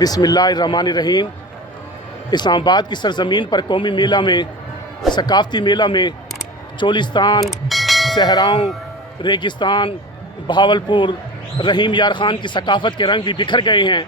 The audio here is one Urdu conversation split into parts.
بسم اللہ الرحمن الرحیم۔ اسلام آباد کی سرزمین پر قومی میلہ میں، ثقافتی میلہ میں چولستان، صحراؤں، ریگستان، بہاولپور، رحیم یار خان کی ثقافت کے رنگ بھی بکھر گئے ہیں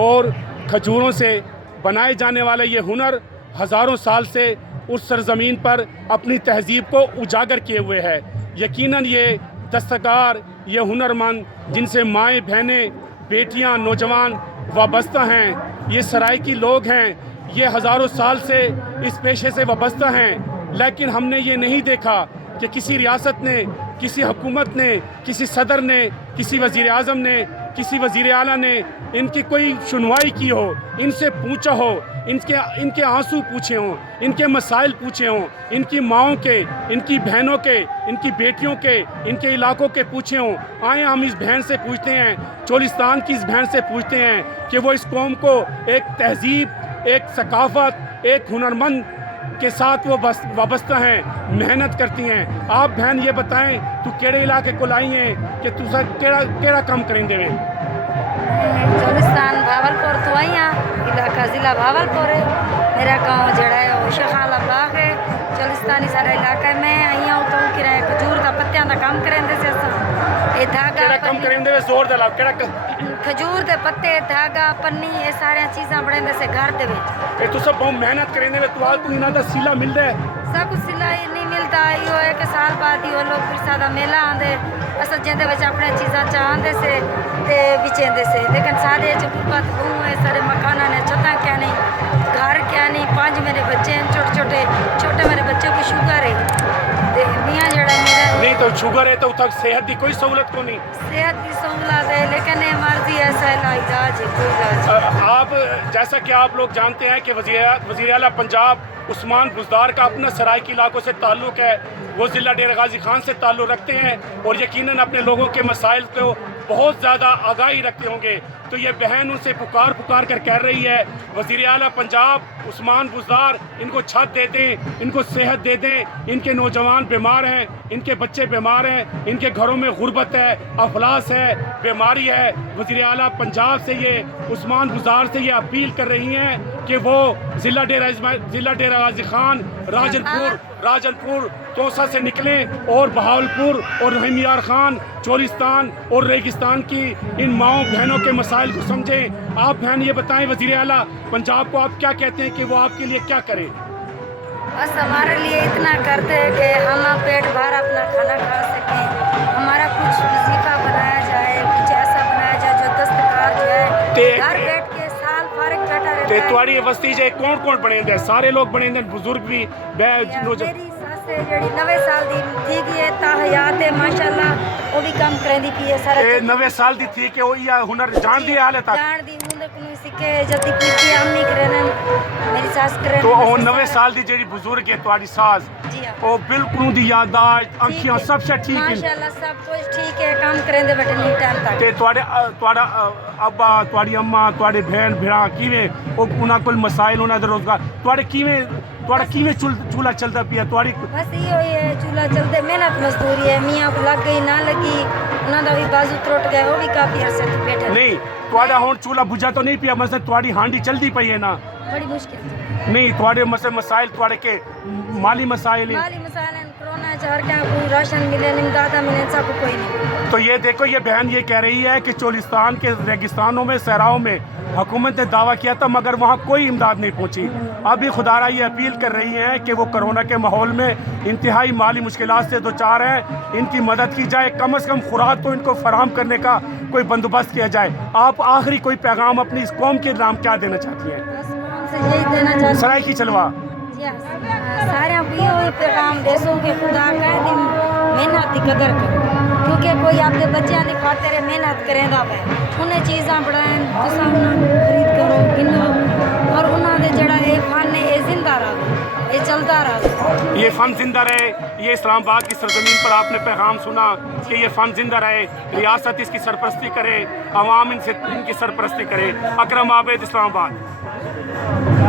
اور کھجوروں سے بنائے جانے والا یہ ہنر ہزاروں سال سے اس سرزمین پر اپنی تہذیب کو اجاگر کیے ہوئے ہے۔ یقیناً یہ دستکار، یہ ہنرمند جن سے مائیں، بہنیں، بیٹیاں، نوجوان وابستہ ہیں، یہ سرائیکی لوگ ہیں، یہ ہزاروں سال سے اس پیشے سے وابستہ ہیں، لیکن ہم نے یہ نہیں دیکھا کہ کسی ریاست نے، کسی حکومت نے، کسی صدر نے، کسی وزیر اعظم نے، کسی وزیر اعلیٰ نے ان کی کوئی سنوائی کی ہو، ان سے پوچھا ہو، ان کے آنسو پوچھے ہوں، ان کے مسائل پوچھے ہوں، ان کی ماؤں کے، ان کی بہنوں کے، ان کی بیٹیوں کے، ان کے علاقوں کے پوچھے ہوں۔ آئیں ہم اس بہن سے پوچھتے ہیں، چولستان کی اس بہن سے پوچھتے ہیں کہ وہ اس قوم کو ایک تہذیب، ایک ثقافت، ایک ہنرمند کے ساتھ وہ وابستہ ہیں، محنت کرتی ہیں۔ آپ بہن یہ بتائیں تو کیڑے علاقے کو لائی ہیں کہ تسا کیڑا کام کریں گے؟ چولستان بھاولپور تو آئی ہاں، علاقہ ضلع بھاولپور ہے۔ میرا گاؤں جڑا ہے وہ شخالہ باغ ہے۔ چولستانی سارا علاقہ ہے۔ میں آئی ہوں تو کرے کھجور دا پتیاں دا کام کریں دے سے اے دھاگا کیڑا کام کریں دے زور دے لا کیڑا کھجور دے پتے، دھاگا، پنی، یہ سارے چیزاں بڑے دے سے گھر دے وچ اے تسا بہت محنت کریں دے تو آج تو انہاں دا سیلا مل دے سب کچھ سلائی نہیں ملتا۔ یہ ہے کہ سال بعد یہ لوگ پھر سادہ میلہ آندے اصل جیندے وچ اپنے چیزاں چاہندے سے تے بچیندے سے، لیکن سارے چکربات گھوم ہے، سارے مکاناں نے چھتاں کیا نہیں، گھر کیا نہیں۔ 5 میرے بچے ہیں، چھوٹے میرے بچوں کی شوگر ہے تے میاں جڑا میرا نہیں تو شوگر ہے تو تک صحت دی کوئی سہولت کو نہیں، صحت کی سہولت ہے، لیکن یہ مرضی ایسا علاج ہے، کوئی علاج نہیں۔ آپ جیسا کہ آپ لوگ جانتے ہیں کہ وزیر اعلیٰ پنجاب عثمان بزدار کا اپنا سرائیکی علاقوں سے تعلق ہے، وہ ضلع ڈیرہ غازی خان سے تعلق رکھتے ہیں اور یقیناً اپنے لوگوں کے مسائل کو بہت زیادہ آگاہی رکھتے ہوں گے۔ تو یہ بہن ان سے پکار کر کہہ رہی ہے وزیر اعلیٰ پنجاب عثمان بزدار ان کو چھت دے دیں، ان کو صحت دے دیں، ان کے نوجوان بیمار ہیں، ان کے بچے بیمار ہیں، ان کے گھروں میں غربت ہے، افلاس ہے، بیماری ہے۔ وزیر اعلیٰ پنجاب سے یہ عثمان بزدار سے یہ اپیل کر رہی ہیں کہ وہ ضلع ڈیرہ غازی خان، راجنپور توسا سے نکلیں اور بہاولپور اور رحیم یار خان، چولستان اور ریگستان کی ان ماؤں بہنوں کے مسائل کو سمجھیں۔ آپ بہن یہ بتائیں وزیر اعلیٰ پنجاب کو آپ کیا کہتے ہیں کہ وہ آپ کے لیے کیا کریں؟ بس ہمارے لیے اتنا کرتے ہیں کہ ہم پیٹ بھر اپنا کھانا کھا سکیں، ہمارا کچھ وظیفہ بنایا جائے، کچھ ایسا بنایا جائے جو دستکار جو ہے گھر بیٹھ کے سال فارغ بیٹھا رہتا ہے۔ تواڑی وسطی جے کون بنے دے؟ سارے لوگ بنے دے، بزرگ بھی، میری ساس ہے جڑی 90 سال دی تھی گئی تا حیات ہے ماشاءاللہ، وہ بھی کام کریں دی پی ہے سارا 90 سال دی تھی کہ وہ یہ ہنر جان دی حالت تک جان دی ہنر کو سکھے جلدی کی امی کرن میری ساس کرن تو وہ 90 سال دی جڑی بزرگ ہے تواڑی ساس جی ہاں، وہ بالکل دی یادداشت انکھیاں سب سے ٹھیک ہے ماشاءاللہ سب کچھ ٹھیک ہے، کام کریں دے بیٹھے نہیں ٹائم تک۔ تے تواڑا ابا، تواڑی اماں، تواڑے بہن بھرا کیویں انہاں کول مسائل، انہاں دے روزگار تواڑا کیویں چولہا چلدا پیا؟ تواڑی بس یہ ہوئی ہے چولہا چلتے، محنت مزدوری ہے، میاں کو لگ گئی نہ لگی، انہاں دا بھی بازو ترٹ گئے، وہ بھی کافی عرصے تک بیٹھے نہیں تواڑا ہون چولہا بجھا تو نہیں پیا؟ مثلا تواڑی ہانڈی چلدی پئی ہے نا؟ بڑی مشکل سے نہیں تواڑے مسائل تواڑے کے مالی مسائل ہیں، مالی مسائل ہیں، کرونا چہر کیا کوئی راشن ملے امدادہ ملے، سب کوئی نہیں۔ تو یہ دیکھو یہ بہن یہ کہہ رہی ہے کہ چولستان کے ریگستانوں میں، صحراؤں میں حکومت نے دعویٰ کیا تھا مگر وہاں کوئی امداد نہیں پہنچی۔ ابھی خدارہ یہ اپیل کر رہی ہیں کہ وہ کرونا کے ماحول میں انتہائی مالی مشکلات سے دوچار ہیں، ان کی مدد کی جائے، کم از کم خوراک تو ان کو فراہم کرنے کا کوئی بندوبست کیا جائے۔ آپ آخری کوئی پیغام اپنی اس قوم کے نام کیا دینا چاہتی ہیں؟ بس قوم سے یہی دینا چاہتی ہوں، سرائیکی چلوا جی ہاں، سارے یہ ہوئی پیغام دیسوں کے خدا کہہ دی محنت کی قدر کرو، کیونکہ کوئی آپ کے بچیاں دی خاطر محنت کریں دا پہ انہیں چیزاں بڑھائیں، تساں انہیں خرید کرو، گنو، اور انہاں دے جڑا یہ فن ہے یہ زندہ رہے، یہ چلتا رہے، یہ فن زندہ رہے۔ یہ اسلام آباد کی سرزمین پر آپ نے پیغام سنا کہ یہ فن زندہ رہے، ریاست اس کی سرپرستی کرے، عوام ان کی سرپرستی کرے۔ اکرم عابد، اسلام آباد۔